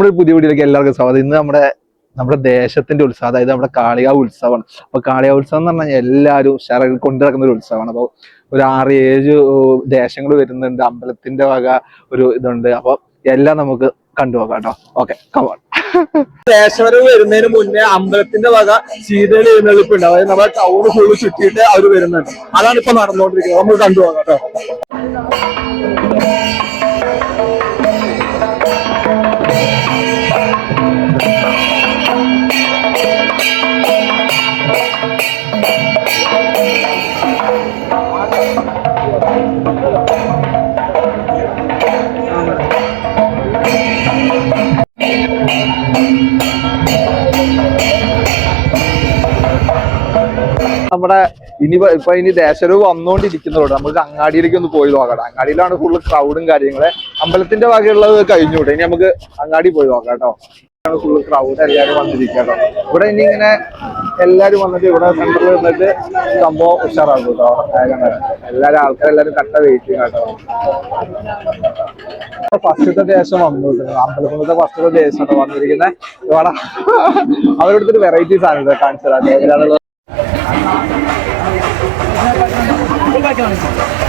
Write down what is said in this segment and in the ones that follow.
നമ്മുടെ പുതിയ വീഡിയോയിലേക്ക് എല്ലാവർക്കും സ്വാഗതം. ഇന്ന് നമ്മുടെ നമ്മുടെ ദേശത്തിന്റെ ഉത്സവം അതായത് നമ്മുടെ കാളികാവ് ഉത്സവമാണ്. അപ്പൊ കാളികാവ് ഉത്സവം എന്ന് പറഞ്ഞാൽ എല്ലാവരും ഉഷാറായി കൊണ്ടു നടക്കുന്ന ഒരു ഉത്സവമാണ്. അപ്പോൾ ഒരു ആറ് ഏഴ് ദേശങ്ങൾ വരുന്നുണ്ട്. അമ്പലത്തിന്റെ വക ഒരു ഇതുണ്ട്. അപ്പൊ എല്ലാം നമുക്ക് കണ്ടുപോകാം കേട്ടോ. ഓക്കെ കമോൺ ദേശവരവ് വരുന്നതിന് മുന്നേ അമ്പലത്തിന്റെ വക ശീതള എഴുന്നള്ളിപ്പുണ്ട്. അതായത് നമ്മുടെ ടൗൺ ഫുള്ള് ചുറ്റിയിട്ട് അവർ വരുന്നുണ്ട്. അതാണ് ഇപ്പൊ നടന്നുകൊണ്ടിരിക്കുന്നത്. നമുക്ക് കണ്ടുപോകാം കേട്ടോ. നമ്മുടെ ഇനി ഇപ്പൊ- ഇനി ദേശരവ് വന്നോണ്ടിരിക്കുന്നതോട് നമുക്ക് അങ്ങാടിയിലേക്ക് ഒന്ന് പോയി നോക്കാം. അങ്ങാടിയിലാണ് ഫുള്ള് ക്രൗഡും കാര്യങ്ങളെ. അമ്പലത്തിന്റെ വകയുള്ളത് കഴിഞ്ഞു കേട്ടോ ഇനി നമുക്ക് അങ്ങാടി പോയി നോക്കാം കേട്ടോ. ഫുള്ള് ക്രൗഡ് എല്ലാവരും വന്നിരിക്കട്ടോ ഇവിടെ ഇനി ഇങ്ങനെ എല്ലാരും വന്നിട്ട് ഇവിടെ സെന്ററിൽ നിന്നിട്ട് സംഭവം ഉഷാറാകും കേട്ടോ. അതായത് എല്ലാരും കട്ട വെയിറ്റ് കേട്ടോ. ഫസ്റ്റത്തെ ദേശം വന്നു അമ്പലത്തിന്റെ ഫസ്റ്റത്തെ ദേശമാണ് വന്നിരിക്കുന്നത്. ഇവിടെ അവരുടെ വെറൈറ്റീസ് ആണ് ഇത് കാണിച്ചു 本番かな?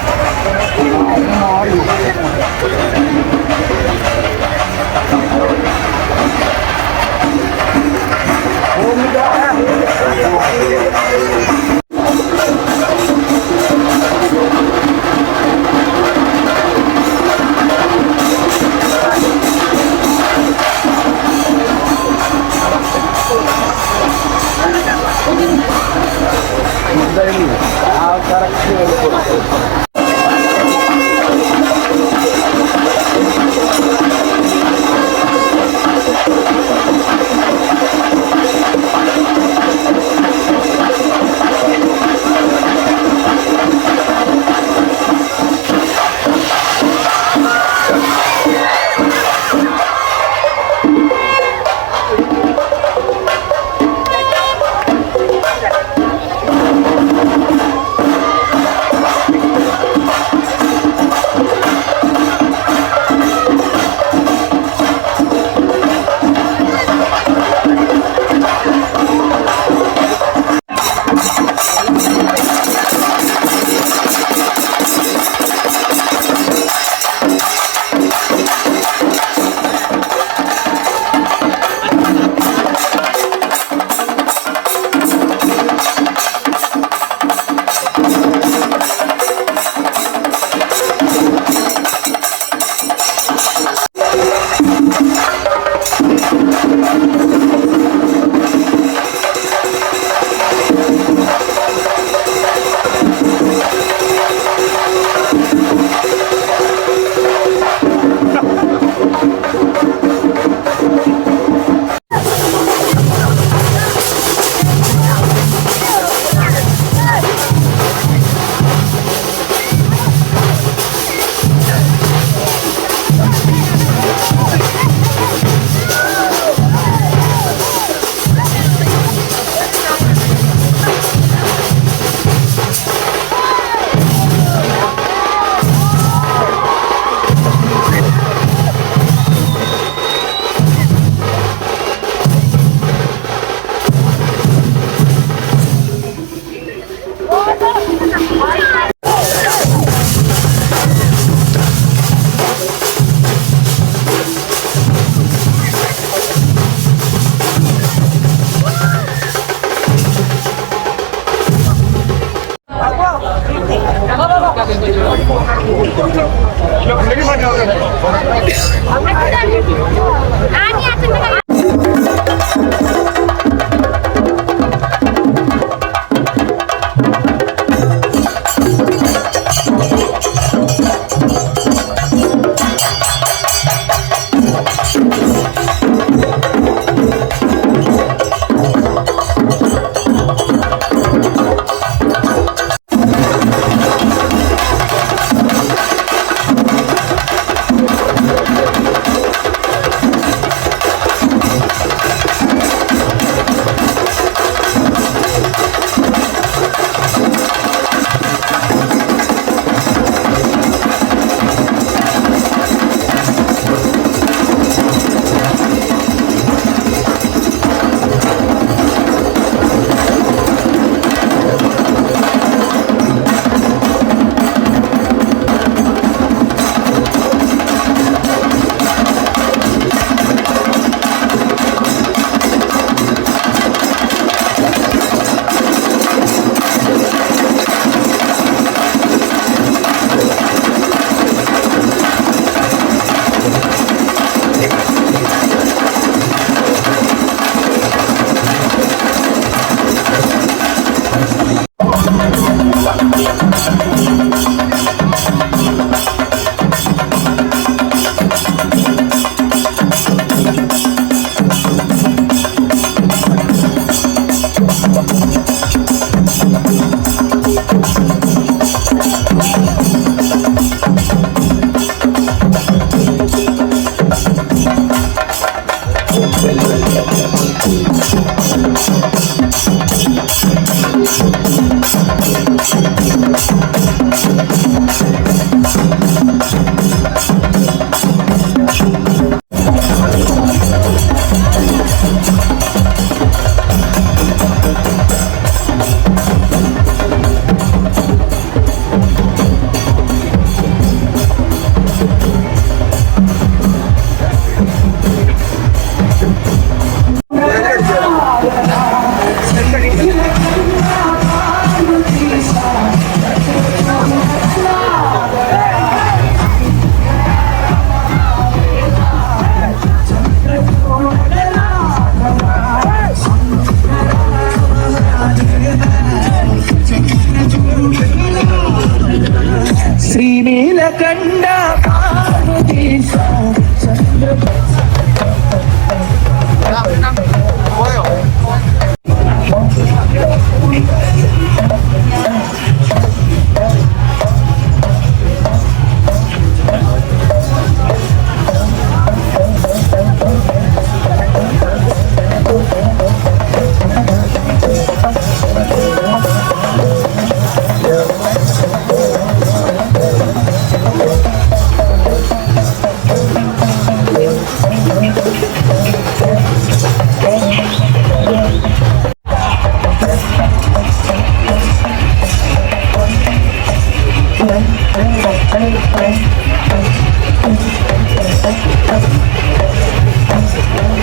Thank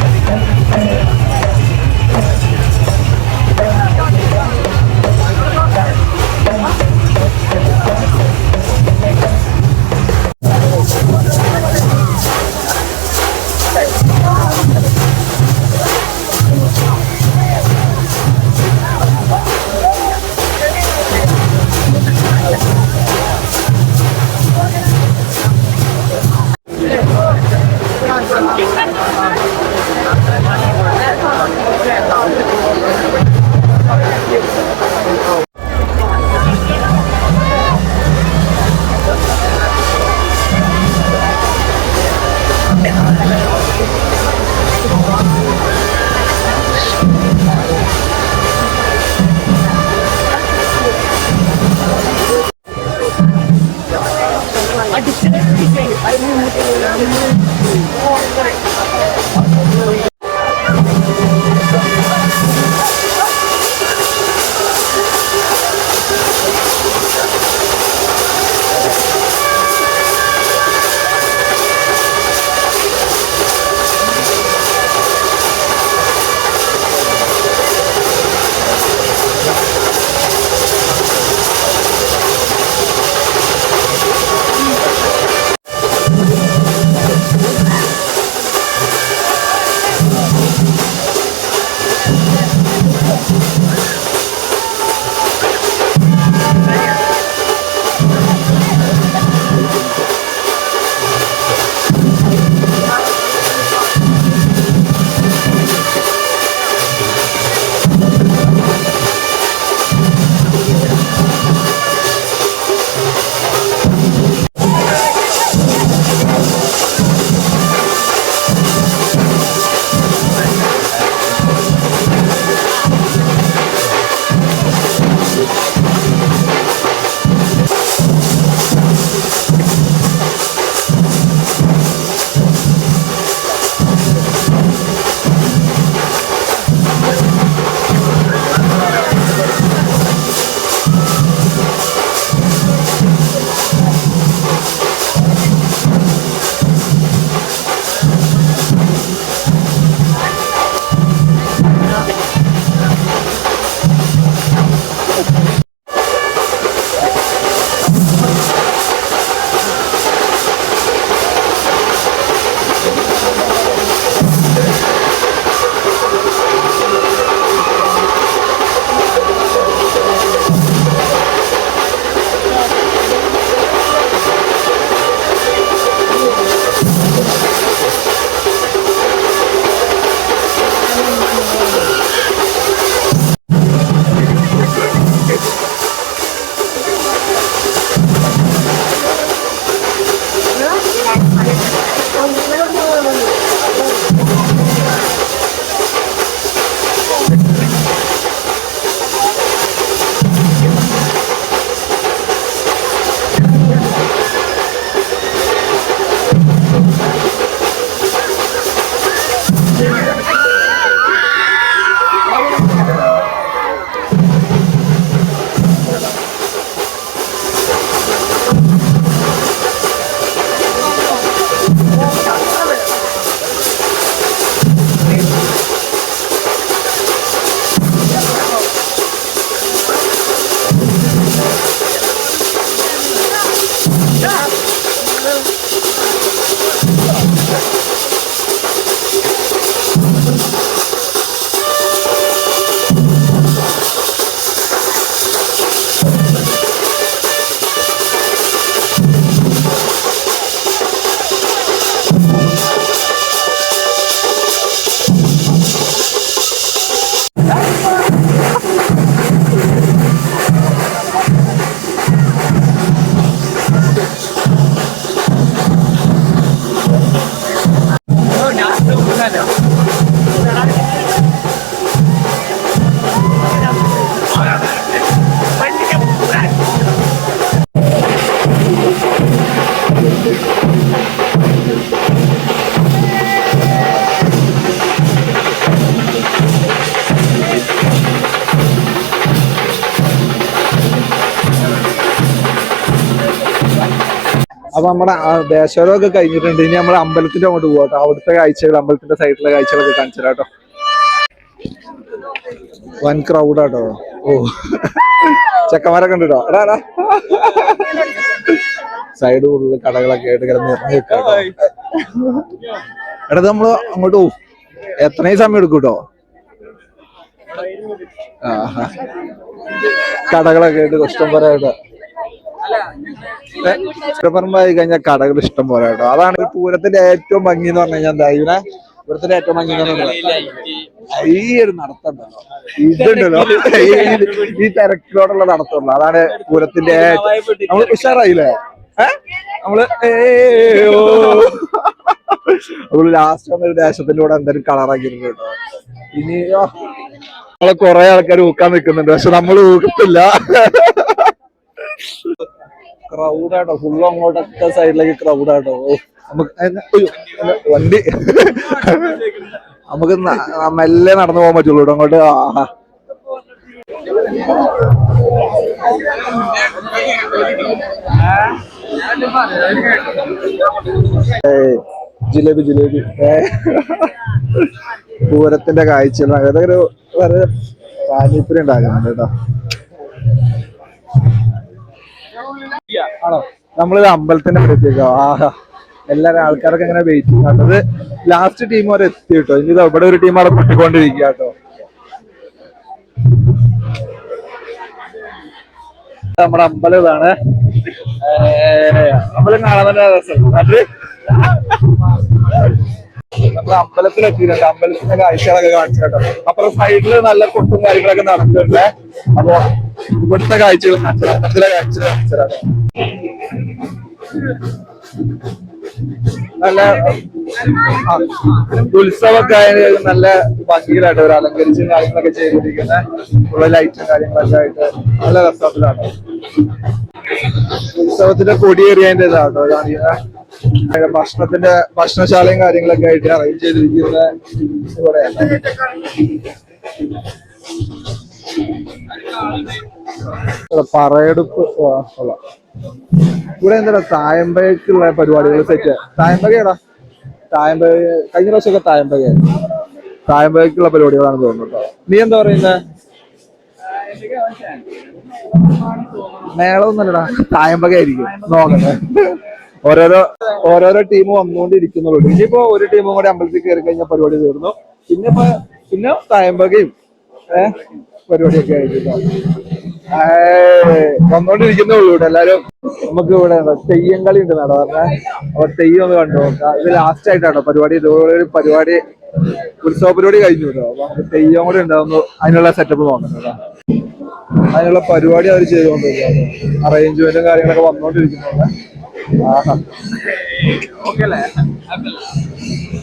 you. അപ്പൊ നമ്മുടെ ദേശരൊക്കെ കഴിഞ്ഞിട്ടുണ്ട്. ഇനി നമ്മൾ അമ്പലത്തിന്റെ അങ്ങോട്ട് പോകട്ടോ അവിടുത്തെ കാഴ്ചകൾ അമ്പലത്തിന്റെ സൈഡിലെ കാഴ്ചകളൊക്കെ കാണിച്ചു കേട്ടോ വൻ ക്രൗഡാട്ടോ ഓ. ചെക്കന്മാരൊക്കെ എടാ എടാ. സൈഡ് ഉള്ള കടകളൊക്കെ ആയിട്ട് കിടന്ന് നിൽക്കാട്ടോ എടാ നമ്മൾ അങ്ങോട്ട് പോവും. എത്രയും സമയം എടുക്കും കേട്ടോ. കടകളൊക്കെ ആയിട്ട് കഷ്ടം പോലെ പറമ്പായി കഴിഞ്ഞാൽ കടകൾ ഇഷ്ടം പോലെ കേട്ടോ. അതാണ് പൂരത്തിന്റെ ഏറ്റവും ഭംഗി എന്ന് പറഞ്ഞു കഴിഞ്ഞാൽ ഇവിടുത്തെ ഏറ്റവും ഭംഗി എന്ന് പറഞ്ഞാൽ ഈ ഒരു നടത്തണ്ടല്ലോ. ഈ- തിരക്കിലോടുള്ള നടത്തുള്ളൂ അതാണ് പൂരത്തിന്റെ നമ്മൾ ഉഷാറായില്ലേ? നമ്മൾ ഏയോ. നമ്മൾ ലാസ്റ്റ് വന്ന ഒരു ദേശത്തിന്റെ കൂടെ എന്തായാലും കളറാക്കിയിട്ടുണ്ട് കേട്ടോ. ഇനി നമ്മളെ കൊറേ ആൾക്കാർ ഊക്കാൻ നിൽക്കുന്നുണ്ട് പക്ഷെ നമ്മൾ ഊക്കത്തില്ല. ക്രൗഡാട്ടോ ഫുള്ള് അങ്ങോട്ടൊക്കെ സൈഡിലേക്ക് ക്രൗഡാട്ടോ നമുക്ക് വണ്ടി. നമുക്ക് മെല്ലെ നടന്നു പോകാൻ പറ്റുള്ളൂ കേട്ടോ അങ്ങോട്ട്. ജിലേബി ജിലേബി. ഏ. പൂരത്തിന്റെ കാഴ്ചകൾ. അതൊക്കെ ഒരു വളരെ പാനിപ്പുരി ഉണ്ടാക്കുന്നുണ്ട് കേട്ടോ. ആണോ? നമ്മളിത് അമ്പലത്തിന്റെ അടുത്തേക്കോ ആഹാ എല്ലാരും ആൾക്കാരൊക്കെ ഇങ്ങനെ വെയിറ്റ് ആട്ടോ ലാസ്റ്റ് ടീം വരെ എത്തി കേട്ടോ. ഇനി ഇവിടെ ഒരു ടീം അവിടെ പൊട്ടിക്കൊണ്ടിരിക്കുക കേട്ടോ. നമ്മുടെ അമ്പലം ഇതാണ്. അമ്പലം കാണാൻ തന്നെ രസം നമ്മൾ അമ്പലത്തിലെത്തിയിട്ടുണ്ട്. അമ്പലത്തിന്റെ കാഴ്ചകളൊക്കെ കാണിച്ചു കേട്ടോ. അപ്പുറം സൈഡിൽ നല്ല കൊട്ടും കാര്യങ്ങളൊക്കെ നടക്കുന്നുണ്ട്. അപ്പൊ ഇവിടുത്തെ കാഴ്ചകൾ കാണിച്ചു തരാം. അമ്പലത്തിലെ കാഴ്ചകൾ കാണിച്ചു നല്ല ഉത്സവമൊക്കെ ആയത് നല്ല ഭംഗിയിലായിട്ട് അവർ അലങ്കരിച്ചും കാര്യങ്ങളൊക്കെ ചെയ്തിരിക്കുന്നത് ഉള്ള ലൈറ്റും കാര്യങ്ങളൊക്കെ ആയിട്ട് നല്ല രസത്തിലാണ്. ഉത്സവത്തിന്റെ കൊടിയേറിയതിന്റെ ഇതാട്ടോ കാണിക്കുന്നത് ഭക്ഷണത്തിന്റെ ഭക്ഷണശാലയും കാര്യങ്ങളൊക്കെ ആയിട്ട് അറേഞ്ച് ചെയ്തിരിക്കുന്ന പറയെടുപ്പ്. ഇവിടെ എന്താ തായമ്പകക്കുള്ള പരിപാടികൾ സെറ്റ് തായമ്പകയാടാ? തായമ്പ കഴിഞ്ഞ പ്രാവശ്യമൊക്കെ തായമ്പക തായമ്പകക്കുള്ള പരിപാടികളാണ് തോന്നുന്നത് നീ എന്താ പറയുന്നത് മേളമൊന്നുമല്ലടാ തായമ്പകയായിരിക്കും. നോക്കട്ടെ. ഓരോരോ ഓരോരോ ടീം വന്നുകൊണ്ടിരിക്കുന്നുള്ളൂ. ഇനിയിപ്പോ ഒരു ടീമും കൂടി അമ്പലത്തിൽ കയറി കഴിഞ്ഞാൽ പരിപാടി തീർന്നു. പിന്നെ ഇപ്പൊ പിന്നെ തായമ്പകയും ഏഹ് പരിപാടിയൊക്കെ ആയിരിക്കും വന്നോണ്ടിരിക്കുന്നേ ഉള്ളൂ ഇവിടെ എല്ലാരും. നമുക്ക് ഇവിടെ തെയ്യം കളി ഉണ്ട് നട പറഞ്ഞ. അപ്പൊ തെയ്യം ഒന്ന് കണ്ടു ഇത് ലാസ്റ്റ് ആയിട്ടാണോ പരിപാടി? ഇതുപോലെ ഒരു പരിപാടി ഉത്സവ പരിപാടി കഴിഞ്ഞു കേട്ടോ അപ്പൊ നമുക്ക് തെയ്യം കൂടെ ഉണ്ടാവുന്നു. അതിനുള്ള സെറ്റപ്പ് നോക്കുന്നുണ്ടോ അതിനുള്ള പരിപാടി അവർ ചെയ്തുകൊണ്ടിരിക്കുന്നത് അറേഞ്ച്മെന്റും കാര്യങ്ങളൊക്കെ വന്നോണ്ടിരിക്കുന്നുണ്ട്. 啊，OK 嘞，还不赖。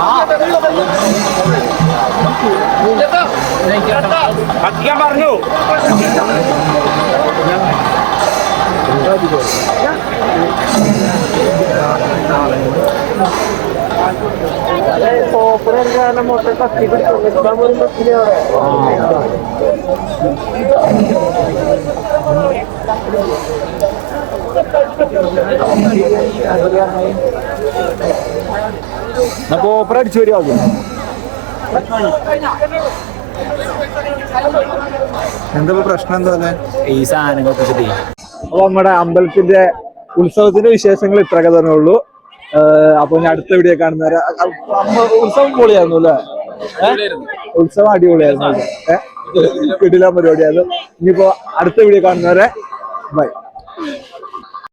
ആഹാ പറഞ്ഞു. കോപ്പർ അടിച്ചു വരിക എന്താ പ്രശ്നം എന്താ ഈ സാധനങ്ങൾ നമ്മുടെ അമ്പലത്തിന്റെ ഉത്സവത്തിന്റെ വിശേഷങ്ങൾ ഇത്രയൊക്കെ തന്നെ ഉള്ളൂ. അപ്പൊ ഞാൻ അടുത്ത വീഡിയോ അമ്മ- ഉത്സവം പൊളിയായിരുന്നു അല്ലേ? ഉത്സവം അടിപൊളിയായിരുന്നു ഏഹ് കിടിലം പരിപാടിയായിരുന്നു. ഇനിയിപ്പോ അടുത്ത വീഡിയോ കാണുന്നവരെ ബൈ.